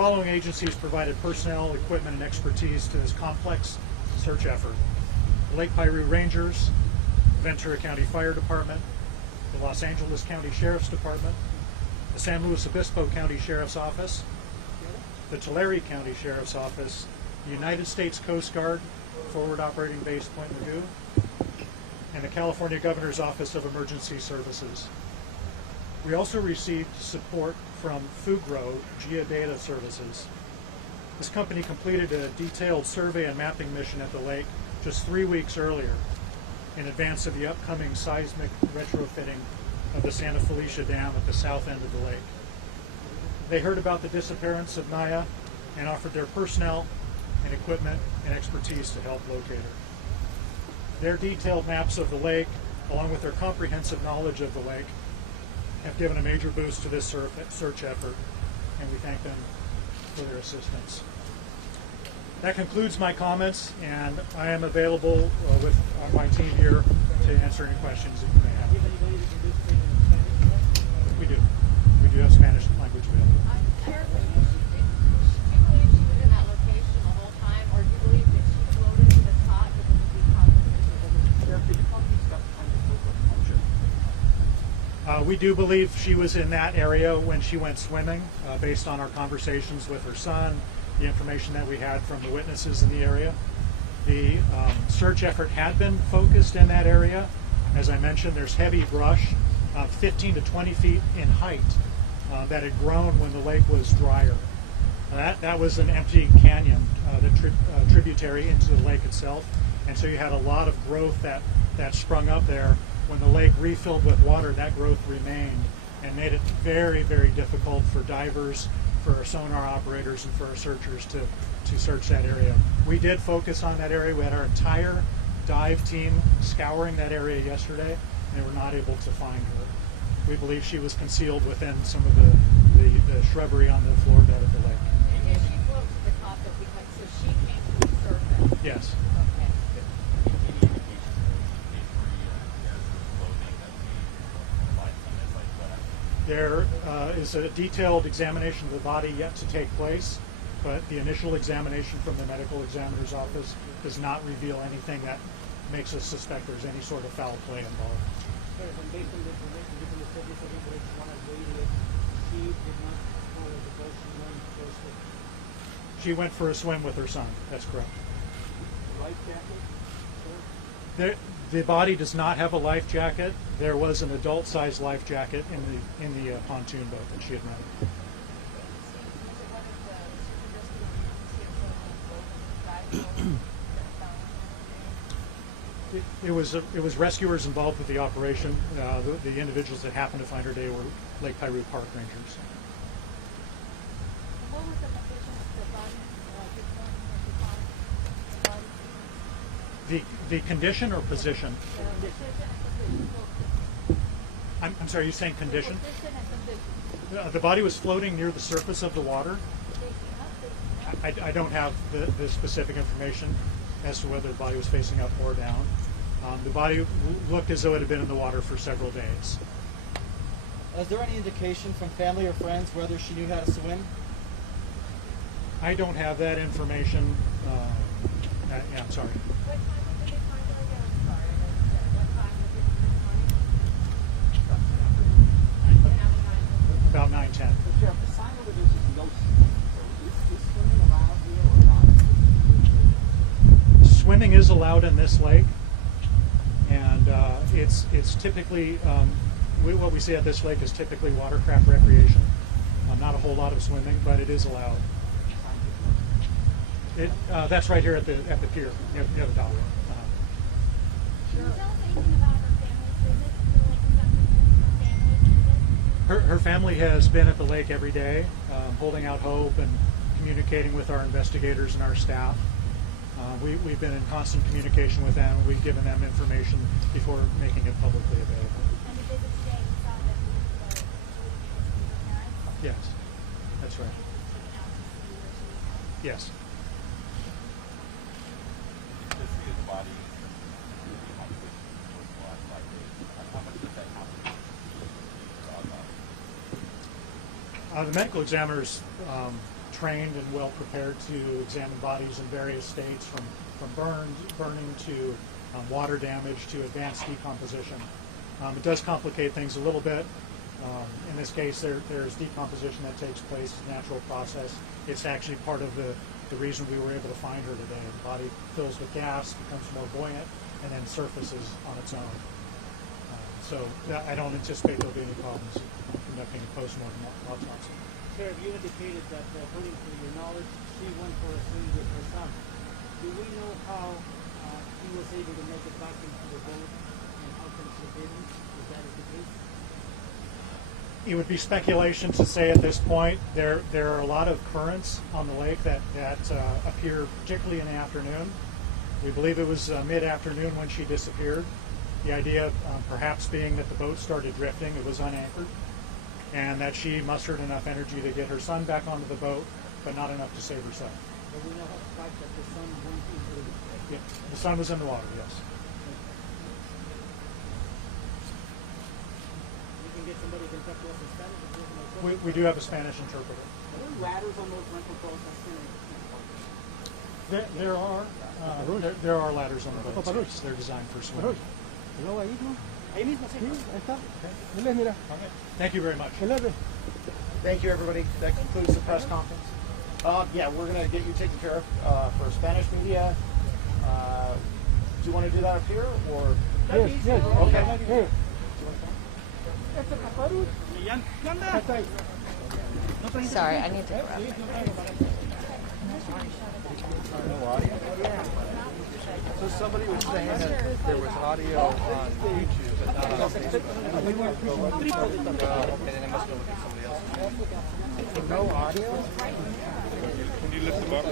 following agencies provided personnel, equipment, and expertise to this complex search effort: the Lake Piru Rangers, Ventura County Fire Department, the Los Angeles County Sheriff's Department, the San Luis Obispo County Sheriff's Office, the Tulare County Sheriff's Office, the United States Coast Guard, Forward Operating Base Point Mugu, and the California Governor's Office of Emergency Services. We also received support from Fugro Geodata Services. This company completed a detailed survey and mapping mission at the lake just 3 weeks earlier, in advance of the upcoming seismic retrofitting of the Santa Felicia Dam at the south end of the lake. They heard about the disappearance of Naya and offered their personnel and equipment and expertise to help locate her. Their detailed maps of the lake, along with their comprehensive knowledge of the lake, have given a major boost to this search effort, and we thank them for their assistance. That concludes my comments, and I am available with my team here to answer any questions that you may have. We do. We do have Spanish language available. We do believe she was in that area when she went swimming, based on our conversations with her son, the information that we had from the witnesses in the area. The search effort had been focused in that area. As I mentioned, there's heavy brush, 15 to 20 feet in height, that had grown when the lake was drier. That was an empty canyon, tributary into the lake itself, and so you had a lot of growth that sprung up there. When the lake refilled with water, that growth remained and made it very, very difficult for divers, for our sonar operators, and for our searchers to search that area. We did focus on that area. We had our entire dive team scouring that area yesterday, and they were not able to find her. We believe she was concealed within some of the shrubbery on the floor bed of the lake. And she floated to the top of the lake, so she came to the surface? Yes. There is a detailed examination of the body yet to take place, but the initial examination from the medical examiner's office does not reveal anything that makes us suspect there's any sort of foul play involved. She went for a swim with her son. That's correct. Life jacket? The body does not have a life jacket. There was an adult-sized life jacket in the pontoon boat that she had rented. It was rescuers involved with the operation. The individuals that happened to find her today were Lake Piru Park Rangers. What was the condition of the body The condition or position? I'm sorry, you're saying condition? The body was floating near the surface of the water. I don't have the specific information as to whether the body was facing up or down. The body looked as though it had been in the water for several days. Is there any indication from family or friends whether she knew how to swim? I don't have that information. Yeah, I'm sorry. What time did they find her again? I'm sorry, I didn't say. What time was it this morning? About 9:10. Sheriff, the sign over this is no swimming. So is swimming allowed here or not? Swimming is allowed in this lake, and it's typically what we see at this lake is typically watercraft recreation. Not a whole lot of swimming, but it is allowed. That's right here at the pier near the dock. Can you tell us anything about her family's visit? Her family has been at the lake every day, holding out hope and communicating with our investigators and our staff. We've been in constant communication with them. We've given them information before making it publicly available. And the visit today, you saw that she was with her parents? Yes, that's right. She was taken out to see where she was at. Yes. The medical examiner's trained and well prepared to examine bodies in various states, from burning to water damage to advanced decomposition. It does complicate things a little bit. In this case, there's decomposition that takes place, a natural process. It's actually part of the reason we were able to find her today. The body fills with gas, becomes more buoyant, and then surfaces on its own. So I don't anticipate there'll be any problems conducting a post-mortem autopsy. Sheriff, you indicated that according to your knowledge, she went for a swim with her son. Do we know how he was able to make it back into the boat and how things were hidden? Is that the case? It would be speculation to say at this point. There are a lot of currents on the lake that appear particularly in the afternoon. We believe it was mid-afternoon when she disappeared. The idea perhaps being that the boat started drifting, it was unanchored, and that she mustered enough energy to get her son back onto the boat, but not enough to save herself. But we know how the fact that the son went into the Yeah, the son was in the water, yes. You can get somebody who can talk to us in Spanish if there's no trouble. We do have a Spanish interpreter. Are there ladders on those rental boats? I've seen it. There are ladders on the boats. Yes. They're designed for swimming. Ahí mismo, sí. Okay. Thank you very much. Thank you, everybody. That concludes the press conference. Yeah, we're going to get you taken care of for Spanish media. Do you want to do that up here or? Yes. Okay. Sorry, I need to grab it. So somebody was saying that there was audio on YouTube, but not on Facebook. And then it must have looked at somebody else. No audio? Can you lift them up?